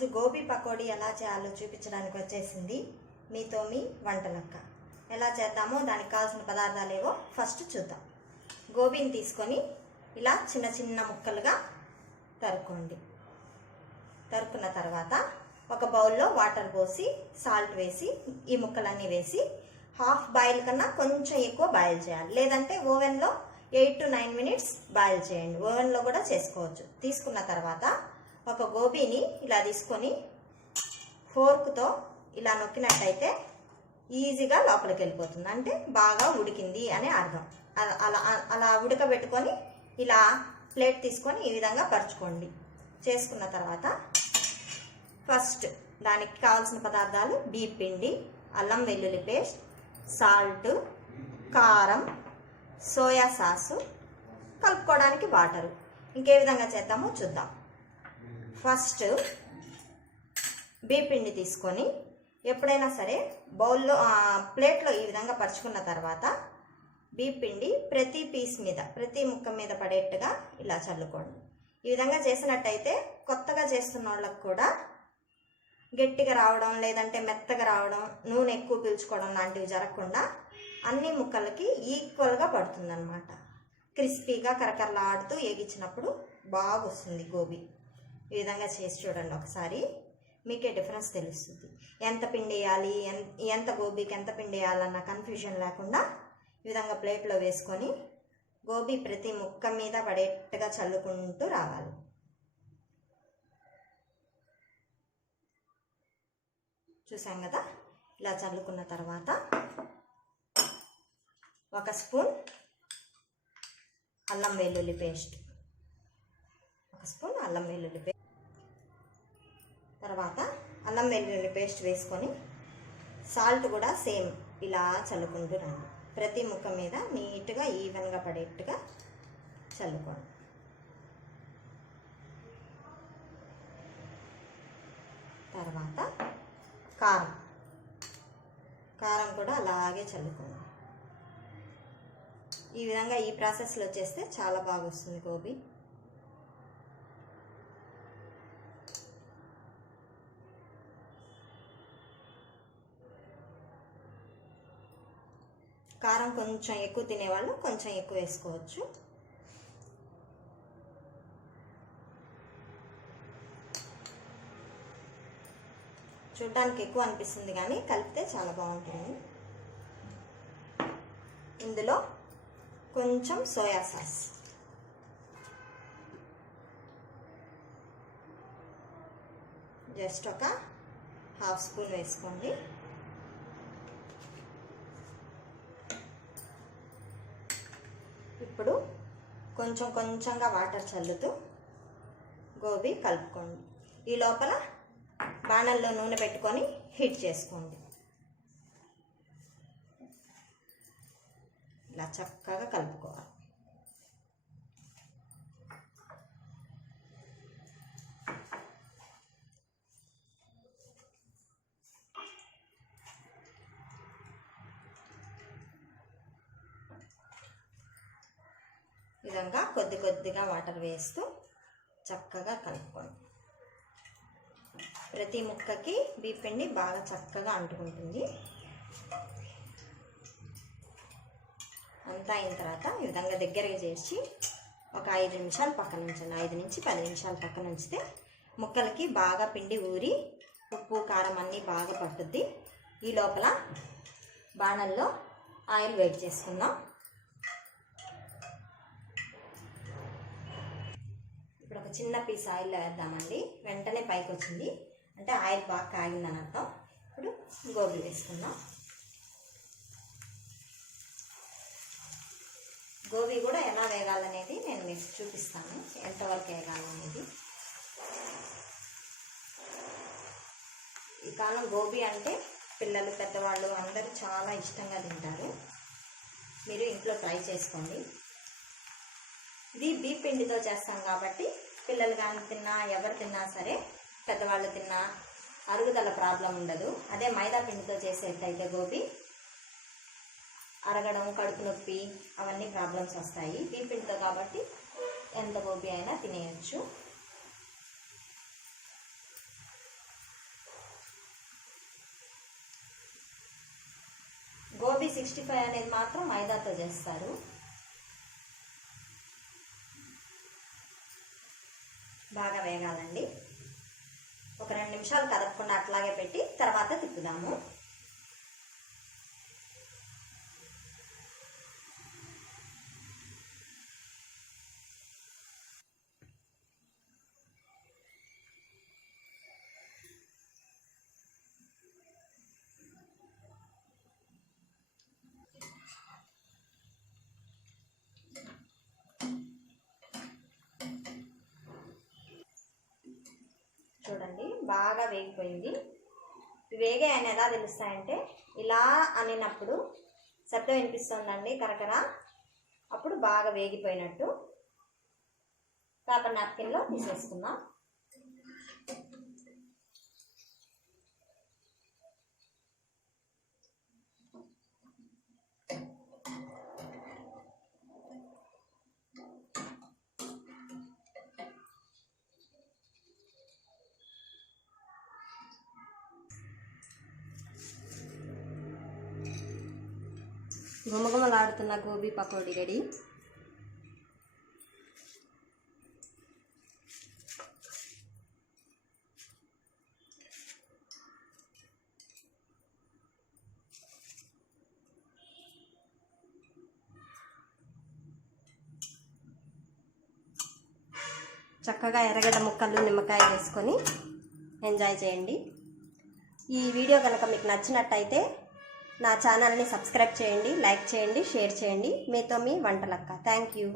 ఈరోజు గోబీ పకోడీ ఎలా చేయాలో చూపించడానికి వచ్చేసింది మీతో మీ వంటలక్క. ఎలా చేద్దామో దానికి కావాల్సిన పదార్థాలు ఏవో ఫస్ట్ చూద్దాం. గోబీని తీసుకొని ఇలా చిన్న చిన్న ముక్కలుగా తరుక్కోండి. తరుక్కున్న తర్వాత ఒక బౌల్లో వాటర్ పోసి సాల్ట్ వేసి ఈ ముక్కలన్నీ వేసి హాఫ్ బాయిల్ కన్నా కొంచెం ఎక్కువ బాయిల్ చేయాలి. లేదంటే ఓవెన్లో 8 to 9 మినిట్స్ బాయిల్ చేయండి. ఓవెన్లో కూడా చేసుకోవచ్చు. తీసుకున్న తర్వాత ఒక గోబీని ఇలా తీసుకొని ఫోర్క్తో ఇలా నొక్కినట్టయితే ఈజీగా లోపలికి వెళ్ళిపోతుంది. అంటే బాగా ఉడికింది అని అర్థం. అలా అలా ఉడకబెట్టుకొని ఇలా ప్లేట్ తీసుకొని ఈ విధంగా పరుచుకోండి. చేసుకున్న తర్వాత ఫస్ట్ దానికి కావాల్సిన పదార్థాలు బియ్యం పిండి, అల్లం వెల్లుల్లి పేస్ట్, సాల్ట్, కారం, సోయా సాసు, కలుపుకోవడానికి వాటరు. ఇంకే విధంగా చేద్దామో చూద్దాం. ఫస్ట్ బియ్యం పిండి తీసుకొని ఎప్పుడైనా సరే బౌల్లో ప్లేట్లో ఈ విధంగా పరుచుకున్న తర్వాత బియ్యం పిండి ప్రతి పీస్ మీద ప్రతి ముక్క మీద పడేట్టుగా ఇలా చల్లుకోండి. ఈ విధంగా చేసినట్టయితే కొత్తగా చేస్తున్న వాళ్ళకు కూడా గట్టిగా రావడం లేదంటే మెత్తగా రావడం, నూనె ఎక్కువ పీల్చుకోవడం లాంటివి జరగకుండా అన్ని ముక్కలకి ఈక్వల్గా పడుతుందన్నమాట. క్రిస్పీగా కరకరలాడుతూ ఏగించినప్పుడు బాగా వస్తుంది గోబీ. ఈ విధంగా చేసి చూడండి ఒకసారి, మీకే డిఫరెన్స్ తెలుస్తుంది. ఎంత పిండి వేయాలి, ఎంత గోబీకి ఎంత పిండి వేయాలన్న కన్ఫ్యూజన్ లేకుండా ఈ విధంగా ప్లేట్లో వేసుకొని గోబీ ప్రతి ముక్క మీద పడేట్టుగా చల్లుకుంటూ రావాలి. చూసాం కదా. ఇలా చల్లుకున్న తర్వాత ఒక స్పూన్ అల్లం వెల్లుల్లి పేస్ట్, తర్వాత అల్లం వెల్లుల్లి పేస్ట్ వేసుకొని సాల్ట్ కూడా సేమ్ ఇలా చల్లుకుంటూ రండి. ప్రతి ముక్క మీద నీట్గా ఈవెన్గా పడేట్టుగా చల్లుకోండి. తర్వాత కారం కూడా అలాగే చల్లుకోండి. ఈ విధంగా ఈ ప్రాసెస్లో చేస్తే చాలా బాగా వస్తుంది గోబీ. కారం కొంచెం ఎక్కువ తినేవాళ్ళు కొంచెం ఎక్కువ వేసుకోవచ్చు. చూడడానికి ఎక్కువ అనిపిస్తుంది కానీ కలిపితే చాలా బాగుంటుంది. ఇందులో కొంచెం సోయా సాస్, జస్ట్ ఒక హాఫ్ స్పూన్ వేసుకోండి. ఇప్పుడు కొంచెం కొంచెంగా వాటర్ చల్లుతూ గోబీ కలుపుకోండి. ఈ లోపల బాణల్లో నూనె పెట్టుకొని హీట్ చేసుకోండి. ఇలా చక్కగా కలుపుకోవాలి. ఈ విధంగా కొద్ది కొద్దిగా వాటర్ వేస్తూ చక్కగా కలుపుకోండి. ప్రతి ముక్కకి బియ్యం పిండి బాగా చక్కగా అంటుకుంటుంది. అంతా అయిన తర్వాత ఈ విధంగా దగ్గరగా చేసి ఒక 5 నిమిషాలు పక్కన ఉంచండి. 5 నుంచి 10 నిమిషాలు పక్కన ఉంచితే ముక్కలకి బాగా పిండి ఊరి ఉప్పు కారం అన్నీ బాగా పట్టుద్ది. ఈ లోపల బాణల్లో ఆయిల్ వేడి చేసుకుందాం. ఇప్పుడు ఒక చిన్న పీస్ ఆయిల్ వేద్దామండి. వెంటనే పైకి వచ్చింది అంటే ఆయిల్ బాగా కాగిందని అర్థం. ఇప్పుడు గోబీ వేసుకుందాం. గోబీ కూడా ఎలా వేగాలనేది నేను మీకు చూపిస్తాను, ఎంతవరకు వేగాలనేది. ఈ కాలం గోబీ అంటే పిల్లలు పెద్దవాళ్ళు అందరూ చాలా ఇష్టంగా తింటారు. మీరు ఇంట్లో ట్రై చేసుకోండి. ఇది బియ్యం పిండితో చేస్తాం కాబట్టి పిల్లలు కానీ తిన్నా ఎవరు తిన్నా సరే, పెద్దవాళ్ళు తిన్నా అరుగుదల ప్రాబ్లం ఉండదు. అదే మైదా పిండితో చేసేటైతే గోబీ అరగడం, కడుపు నొప్పి అవన్నీ ప్రాబ్లమ్స్ వస్తాయి. బియ్యం పిండితో కాబట్టి ఎంత గోబీ అయినా తినేయచ్చు. 65 అనేది మాత్రం మైదాతో చేస్తారు. బాగా వేగాలండి. ఒక 2 నిమిషాలు కదపకుండా అట్లాగే పెట్టి తర్వాత తిప్పుదాము. చూడండి బాగా వేగిపోయింది. వేగాయని ఎలా తెలుస్తాయంటే ఇలా అనినప్పుడు శబ్దం వినిపిస్తుందండి కరకర, అప్పుడు బాగా వేగిపోయినట్టు. పేపర్ నాప్కిన్లో తీసేసుకుందాం. గుమగుమలాడుతున్న గోబీ పకోడీ రెడీ. చక్కగా ఎర్రగడ్డ ముక్కలు, నిమ్మకాయ వేసుకొని ఎంజాయ్ చేయండి. ఈ వీడియో కనుక మీకు నచ్చినట్టయితే నా ఛానల్ని సబ్స్క్రైబ్ చేయండి, లైక్ చేయండి, షేర్ చేయండి. మీతో మీ వంటలక్క. Thank you.